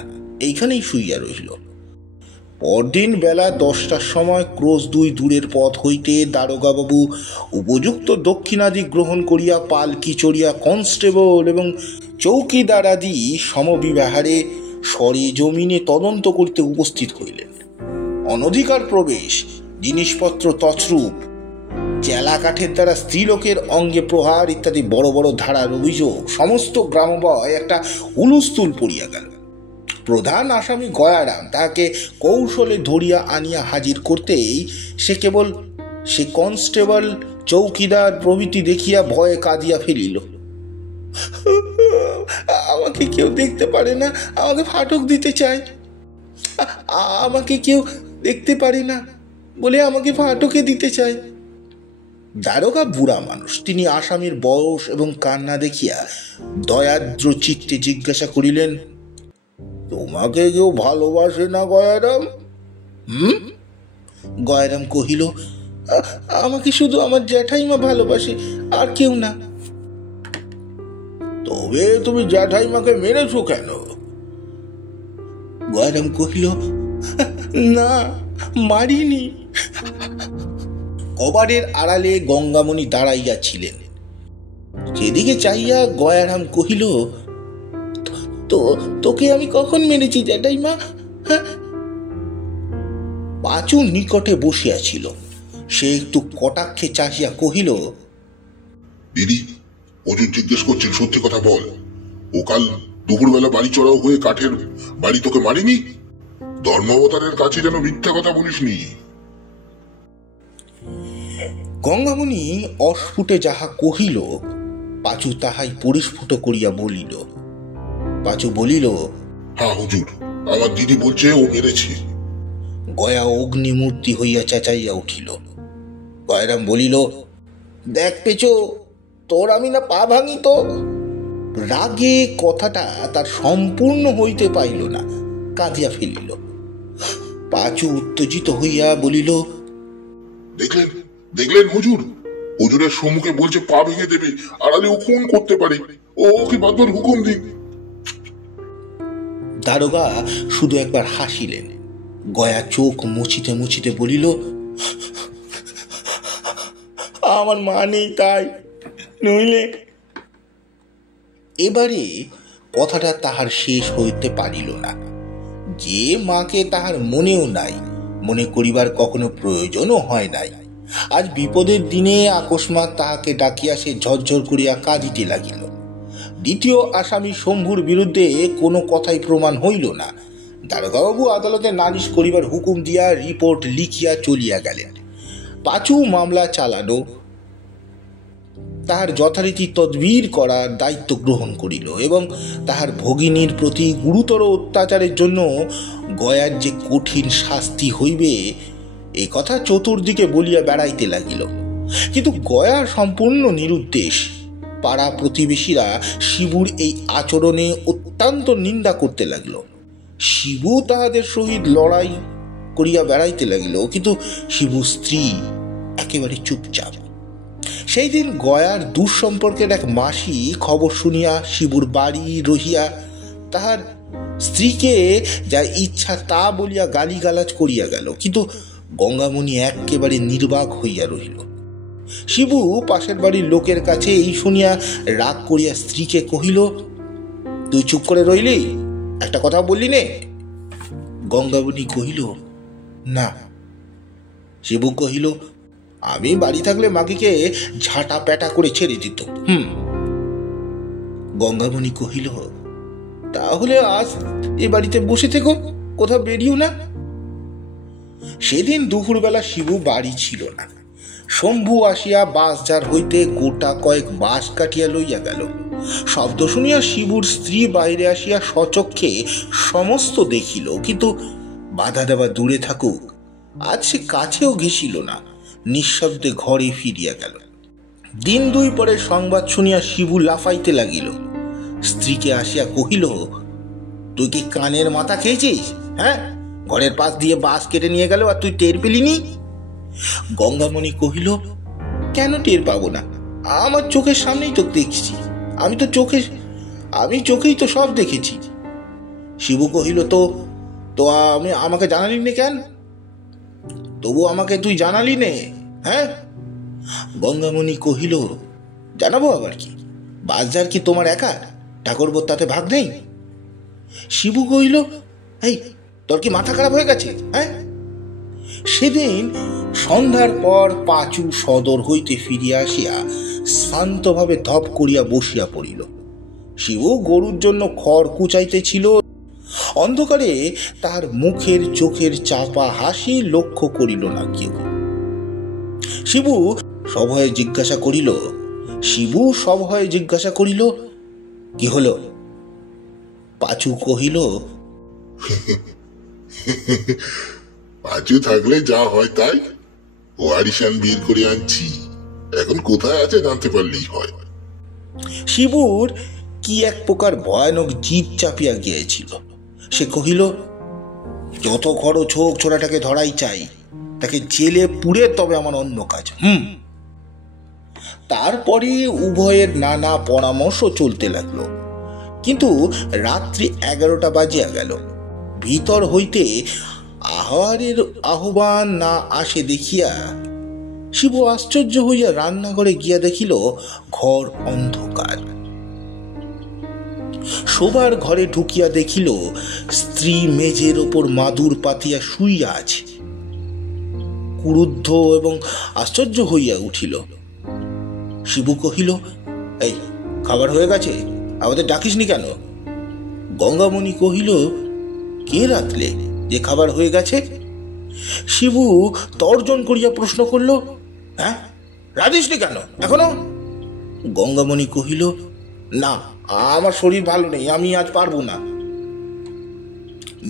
এইখানেই শুইয়া রহিল। পরদিন বেলা 10টার সময় ক্রোশ 2 দূরের পথ হইতে দারোগাবাবু উপযুক্ত দক্ষিণাদি গ্রহণ করিয়া পালকি চড়িয়া কনস্টেবল এবং চৌকিদার আদি সমবিবাহারে সরেজমিনে তদন্ত করিতে উপস্থিত হইলেন। অনধিকার প্রবেশ, জিনিসপত্র তছরূপ, চেলা কাঠের দ্বারা স্ত্রীলোকের অঙ্গে প্রহার ইত্যাদি বড় বড় ধারার অভিযোগ সমস্ত গ্রামবয় একটা হুলস্থুল পড়িয়া গেল। প্রধান আসামি গয়ারাম তাহাকে কৌশলে ধরিয়া আনিয়া হাজির করতেই সে কনস্টেবল, চৌকিদার প্রভৃতি দেখিয়া ভয়ে কাঁদিয়া ফেলিল। আমাকে কেউ দেখতে পারে না, আমাকে ফাটক দিতে চায়। আমাকে কেউ দেখতে পারে না বলে আমাকে ফাটকে দিতে চায়। দারোগা বুড়া মানুষ, তিনি আসামির বয়স এবং কান্না দেখিয়া দয়াদ্র চিত্তে জিজ্ঞাসা করিলেন, তোমাকে কেউ ভালোবাসে না গয়ারাম? গয়ারাম কহিল, আমাকে শুধু আমার জ্যাঠাইমা ভালোবাসে, আর কেউ না। তবে তুমি জ্যাঠাইমাকে মেরেছো কেন? গয়ারাম কহিল, না, মারিনি। কবারের আড়ালে গঙ্গামণি দাঁড়াইয়াছিলেন। সেদিকে চাইয়া গয়ারাম কহিল, তোকে আমি কখন মেরেছি জ্যাঠাইমা? পাঁচু নিকটে বসিয়াছিল, সে একটু কটাক্ষে চাহিয়া কহিল, দিদি, অজুর জিজ্ঞেস করছেন, সত্যি কথা বল। ও কাল দুপুরবেলা বাড়ি চড়াও হয়ে কাঠের বাড়ি তোকে মারিনি? ধর্মাবতারের কাছে যেন মিথ্যা কথা বলিসনি। গঙ্গামণি অস্ফুটে যাহা কহিল, পাঁচু তাহাই পরিস্ফুট করিয়া বলিল। পাঁচু বলিল, হ্যাঁ হুজুর, আমার দিদি বলছে ও মেরেছে। গয়া অগ্নিমূর্তি হইয়া চেঁচাইয়া উঠিল। গয়ারাম বলিল, দেখ পেছো, তোর আমি না পা ভাঙি তো। রাগে কথাটা তার সম্পূর্ণ হইতে পাইল না, কাঁদিয়া ফেলিল। পাঁচু উত্তেজিত হইয়া বলিল, দেখলেন দেখলেন হুজুর, হুজুরের সম্মুখে বলছে পা ভেঙে দেবে, আড়ালে ও খুন করতে পারে, ওকে বাঁধবার হুকুম দিন। দারোগা শুধু একবার হাসিলেন। গয়া চোখ মুছিতে মুছিতে বলিল, আমার মা নেই তাই, নইলে। এবারে কথাটা তাহার শেষ হইতে পারিল না। যে মাকে তাহার মনেও নাই, মনে করিবার কখনো প্রয়োজনও হয় নাই, আজ বিপদের দিনে আকস্মাৎ তাহাকে ডাকিয়া সে ঝরঝর করিয়া কাঁদিতে লাগিল। দ্বিতীয় আসামি শম্ভুর বিরুদ্ধে কোনো কথাই প্রমাণ হইল না। দারোগাবাবু আদালতে নালিশ করিবার হুকুম দিয়া রিপোর্ট লিখিয়া চলিয়া গেলেন। পাঁচু মামলা চালানো, তাহার যথারীতি তদবির করার দায়িত্ব গ্রহণ করিল এবং তাহার ভগিনীর প্রতি গুরুতর অত্যাচারের জন্য গয়ার যে কঠিন শাস্তি হইবে এ কথা চতুর্দিকে বলিয়া বেড়াইতে লাগিল। কিন্তু গয়া সম্পূর্ণ নিরুদ্দেশ। পাড়া প্রতিবেশীরা শিবুর এই আচরণে অত্যন্ত নিন্দা করতে লাগিল। শিবু তাহাদের সহিত লড়াই করিয়া বেড়াইতে লাগিল, কিন্তু শিবু স্ত্রী একেবারে চুপচাপ। সেই দিন গয়ার দূর সম্পর্কের এক মাসি খবর শুনিয়া শিবুর বাড়ি রহিয়া তাহার স্ত্রীকে যা ইচ্ছা তা বলিয়া গালিগালাজ করিয়া গেল, কিন্তু গঙ্গামণি একেবারে নির্বাক হইয়া রহিল। শিবু পাশের বাড়ির লোকের কাছে এই শুনিয়া রাগ করিয়া স্ত্রীকে কহিল, তুই চুপ করে রইলি, একটা কথা বললি নে? গঙ্গামণি কহিল, না। শিবু কহিল, আমি বাড়ি থাকলে মাগিকে ঝাঁটা প্যাটা করে ছেড়ে দিত। গঙ্গামণি কহিল, তাহলে আজ এ বাড়িতে বসে থেকো, কোথাও বেরিও না। সেদিন দুপুরবেলা শিবু বাড়ি ছিল না। শম্ভু আসিয়া বাঁশঝাড় হইতে গোটা কয়েক বাঁশ কাটিয়া লইয়া গেল। শব্দ শুনিয়া শিবুর স্ত্রী বাইরে আসিয়া সচক্ষে সমস্ত দেখিল, কিন্তু বাধা দেওয়া দূরে থাকুক, আজ সে কাছেও ঘেঁষিল না, নিঃশব্দে ঘরে ফিরিয়া গেল। দিন দুই পরে সংবাদ শুনিয়া শিবু লাফাইতে লাগিল। স্ত্রীকে আসিয়া কহিল, তুই কি কানের মাথা খেয়েছিস? হ্যাঁ, ঘরের পাশ দিয়ে বাঁশ কেটে নিয়ে গেল আর তুই টের পেলিনি? গঙ্গামণি কহিল, কেন টের পাবো না? আমার চোখের সামনেই তো দেখছি, আমি চোখেই তো সব দেখেছি। শিবু কহিল, তো আমাকে জানালি নে কেন? তবু আমাকে তুই জানালি নে? হ্যাঁ? গঙ্গামণি কহিল, জানাবো আবার কি? বাজার কি তোমার একা? ঠাকুরবোর তাতে ভাগ নেই? শিবু কহিল, এই তোর কি মাথা খারাপ হয়ে গেছে? হ্যাঁ? সেদিন সন্ধ্যার পর পাঁচু সদর হইতে ফিরিয়া আসিয়া শান্তভাবে ধপ করিয়া বসিয়া পড়িল। শিবু গরুর জন্য খড় কুচাইতেছিল। অন্ধকারে তার মুখের চোখের চাপা হাসি লক্ষ্য করিল না কেউ। শিবু সভয়ে জিজ্ঞাসা করিল, কি হলো? পাঁচু কহিল, পাঁচু থাকলে যা হয় তাই, ওয়ারিশান বের করে আনছি, এখন কোথায় আছে জানতে পারলেই হয়। শিবুর কি এক প্রকার ভয়ানক জিভ চাপিয়া গিয়েছিল। সে কহিল, যত খরচ হোক ছোড়াটাকে ধরাই চাই, তাকে জেলে পুড়ে তবে আমার অন্য কাজ। তারপরে উভয়ের নানা পরামর্শ চলতে লাগলো, কিন্তু রাত্রি 11টা বাজিয়া গেল। ভিতর হইতে আহারের আহ্বান না আসে দেখিয়া শিবু আশ্চর্য হইয়া রান্নাঘরে গিয়া দেখিল ঘর অন্ধকার। শোবার ঘরে ঢুকিয়া দেখিল স্ত্রী মেঝের ওপর মাদুর পাতিয়া শুইয়া আছে। ক্রুদ্ধ এবং আশ্চর্য হইয়া উঠিল। শিবু কহিল, এই খাবার হয়ে গেছে, আমাদের ডাকিসনি কেন? গঙ্গামণি কহিল, কে রাতলে যে খাবার হয়ে গেছে? শিবু তর্জন করিয়া প্রশ্ন করল, হ্যাঁ, রাঁধিসনি কেন এখনো? গঙ্গামণি কহিল, না, আমার শরীর ভালো নেই, আমি আজ পারবো না।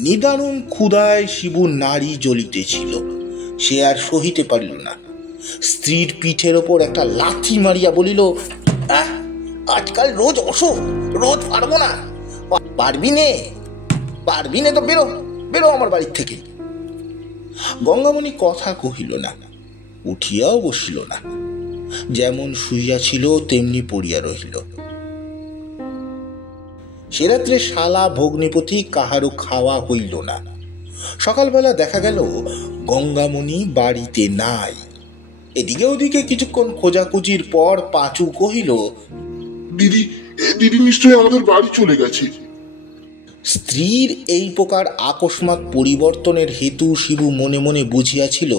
নিদারুণ ক্ষুধায় শিবু নাড়ি জ্বলিতেছিল, সে আর সহিতে পারিল না। স্ত্রীর পিঠের ওপর একটা লাথি মারিয়া বলিল, আজকাল রোজ অসুখ, রোজ পারবো না। পারবি নে তো বেরো আমার বাড়ির থেকে। গঙ্গামণি কথা কহিল না, উঠিয়াও বসিল না, যেমন শুইয়া ছিল তেমনি পড়িয়া রহিল। সে রাত্রে শালা ভগ্নিপতি কাহারও খাওয়া হইল না। সকালবেলা দেখা গেল গঙ্গামণি বাড়িতে নাই। এদিকে ওদিকে কিছুক্ষণ খোঁজাখুঁজির পর পাঁচু কহিল, দিদি নিশ্চয়ই আমাদের বাড়ি চলে গেছে। স্ত্রীর এই প্রকার আকস্মাৎ পরিবর্তনের হেতু শিবু মনে মনে বুঝিয়াছিল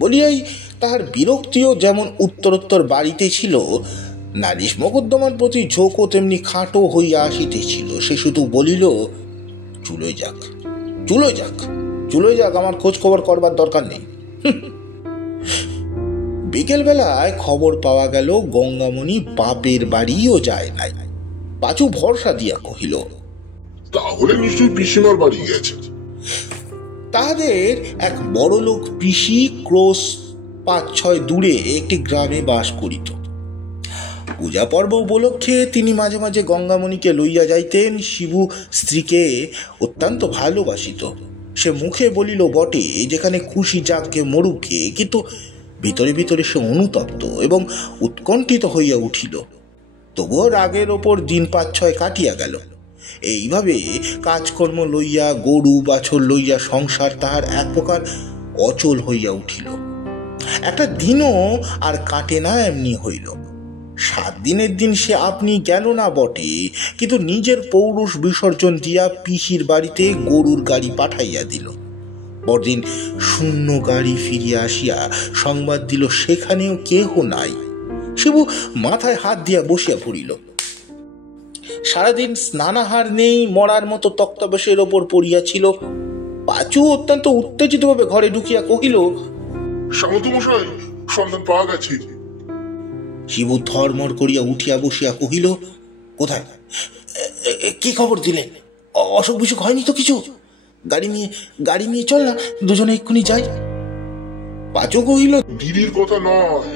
বলিয়াই তাহার বিরক্তিও যেমন উত্তরোত্তর বাড়িতে ছিল, নালিশ মোকদ্দমার প্রতি ঝোঁকও তেমনি খাটো হইয়া আসিতেছিল। সে শুধু বলিল, চুলোয় যাক, চুলোয় যাক, চুলোয় যাক, আমার খোঁজ খবর করবার দরকার নেই। বিকেলবেলায় খবর পাওয়া গেল গঙ্গামণি বাপের বাড়িও যায় নাই। পাঁচু ভরসা দিয়া কহিল, তাহলে নিশ্চয়ই পিসিমার বাড়ি গেছে। তাহাদের এক বড় লোক পিসি ক্রোশ ৫-৬ দূরে একটি গ্রামে বাস করিত। পূজা পর্ব উপলক্ষে তিনি মাঝে মাঝে গঙ্গামণিকে লইয়া যাইতেন। শিবু স্ত্রীকে অত্যন্ত ভালোবাসিত। সে মুখে বলিল বটে, যেখানে খুশি যাকে মরুকে, কিন্তু ভিতরে ভিতরে সে অনুতপ্ত এবং উৎকণ্ঠিত হইয়া উঠিল। তবুও রাগের ওপর দিন ৫-৬ কাটিয়া গেল। এইভাবে কাজকর্ম লইয়া, গরু বাছর লইয়া সংসার তাহার এক প্রকার অচল হইয়া উঠিল। একটা দিনও আর কাটে না এমনি হইল। 7 দিনের দিন সে আপনি গেল না বটে, কিন্তু নিজের পৌরুষ বিসর্জন দিয়া পিসির বাড়িতে গরুর গাড়ি পাঠাইয়া দিল। পরদিন শূন্য গাড়ি ফিরিয়া আসিয়া সংবাদ দিল সেখানেও কেহ নাই। শিবু মাথায় হাত দিয়া বসিয়া পড়িল। সারাদিন স্নানাহার নেই, মরার মতো তক্তাবেশের ওপর পড়িয়াছিল। পাঁচু অত্যন্ত উত্তেজিত ভাবে ঘরে ঢুকিয়া কহিল, সামন্তমশাই, সন্ধান পাওয়া গেছে। শিবু থরমর করিয়া উঠিয়া বসিয়া কহিল, কোথায়, কি খবর দিলেন? অসুখ বিসুখ হয়নি তো কিছু? গাড়ি নিয়ে চল না, দুজনে এক্ষুনি যাই। পাঁচু কহিল, দিদির কথা নয়,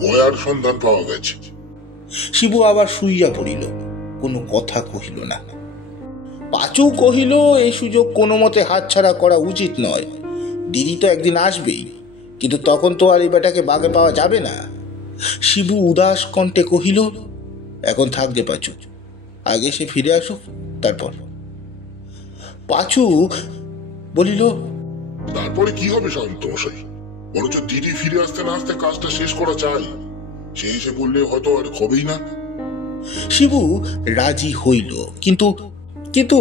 গয়ার সন্ধান পাওয়া গেছে। শিবু আবার শুইয়া পড়িল, কোনো কথা কহিল না। পাঁচু কহিল, এই সুযোগ কোনো মতে হাতছাড়া করা উচিত নয়। দিদি তো একদিন আসবেই, কিন্তু তখন তো আর এই বেটাকে বাগে পাওয়া যাবে না। শিবু উদাস কণ্ঠে কহিল, এখন থাকবে পাঁচু, আগে সে ফিরে আসুক, তারপর। পাঁচু বলিল, তারপরে কি হবে সামন্তমশাই? বরঞ্চ দিদি ফিরে আসতে না আসতে কাজটা শেষ করা চাই। সে এসে বললে হয়তো আর হবেই না। শিবু রাজি হইল, কিন্তু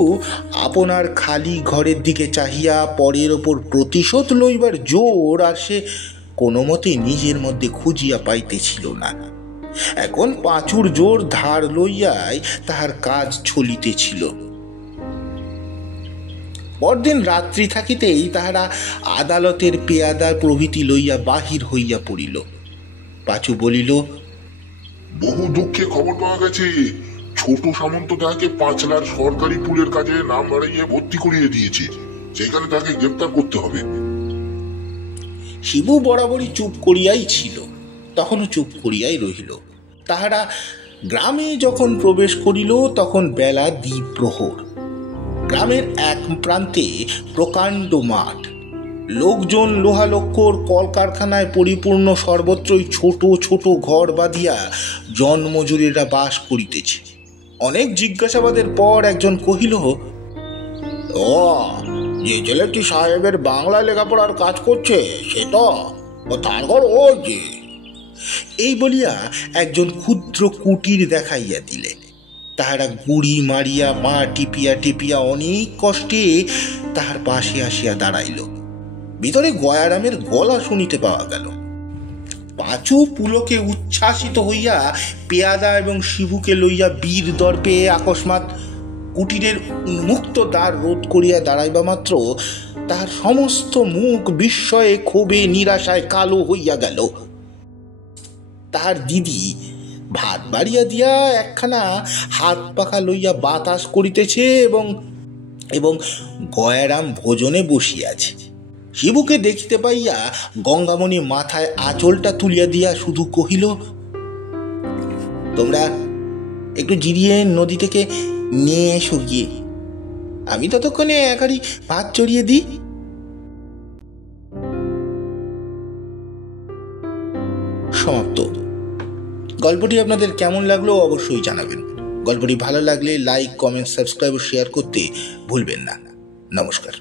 আপনার খালি ঘরের দিকে চাহিয়া পরের ওপর প্রতিশোধ লইবার জোর আর সে কোনো মতে নিজের মধ্যে খুঁজিয়া পাইতেছিল না। এখন পাঁচুর জোর ধার লইয়াই তাহার কাজ চলিতেছিল। পরদিন রাত্রি থাকিতেই তাহারা আদালতের পেয়াদা প্রভৃতি লইয়া বাহির হইয়া পড়িল। পাঁচু বলিল, বহু দুঃখে খবর পাওয়া গেছে ছোট সামন্ত তাকে 5 লাখ সরকারি পুলের কাজে নাম বাড়িয়ে ভর্তি করিয়ে দিয়েছে। সেখানে তাকে গ্রেপ্তার করতে হবে। শিবু বরাবরই চুপ করিয়াই ছিল, তখনও চুপ করিয়াই রহিল। তাহারা গ্রামে যখন প্রবেশ করিল তখন বেলা দ্বিপ্রহর। গ্রামের এক প্রান্তে প্রকাণ্ড মাঠ, লোকজন লোহালক্কর কলকারখানায় পরিপূর্ণ, সর্বত্রই ছোট ছোট ঘর বাঁধিয়া জনমজুরেরা বাস করিতেছে। অনেক জিজ্ঞাসাবাদের পর একজন কহিল, ও যে ছেলেটি সাহেবের বাংলা লেখাপড়ার কাজ করছে সেটা, ও তার ঘর ও যে। এই বলিয়া একজন ক্ষুদ্র কুটির দেখাইয়া দিলে। তাহারা গুড়ি মারিয়া পা টিপিয়া টিপিয়া অনেক কষ্টে তাহার পাশে আসিয়া দাঁড়াইল। ভিতরে গয়ারামের গলা শুনিতে পাওয়া গেল। পাঁচু পুলকে উচ্ছ্বাসিত হইয়া পেয়াদা এবং শিবুকে লইয়া বীর দর্পে আকস্মাৎ কুটিরের উন্মুক্ত দ্বার রোধ করিয়া দাঁড়াইবা মাত্র তাহার সমস্ত মুখ বিস্ময়ে, ক্ষোভে, নিরাশায় কালো হইয়া গেল। তাহার দিদি ভাত বাড়িয়া দিয়া একখানা হাত পাখা লইয়া বাতাস করিতেছে এবং গয়ারাম ভোজনে বসিয়াছে। শিবুকে দেখিতে পাইয়া গঙ্গামণি মাথায় আঁচলটা তুলিয়া দিয়া শুধু কহিল, তোমরা একটু জিরিয়ে নদী থেকে নিয়ে এসো গিয়ে, আমি ততক্ষণে এক হাঁড়ি ভাত চড়িয়ে দিই। সমাপ্ত। গল্পটি আপনাদের কেমন লাগলো অবশ্যই জানাবেন। গল্পটি ভালো লাগলে লাইক, কমেন্ট, সাবস্ক্রাইব ও শেয়ার করতে ভুলবেন না। নমস্কার।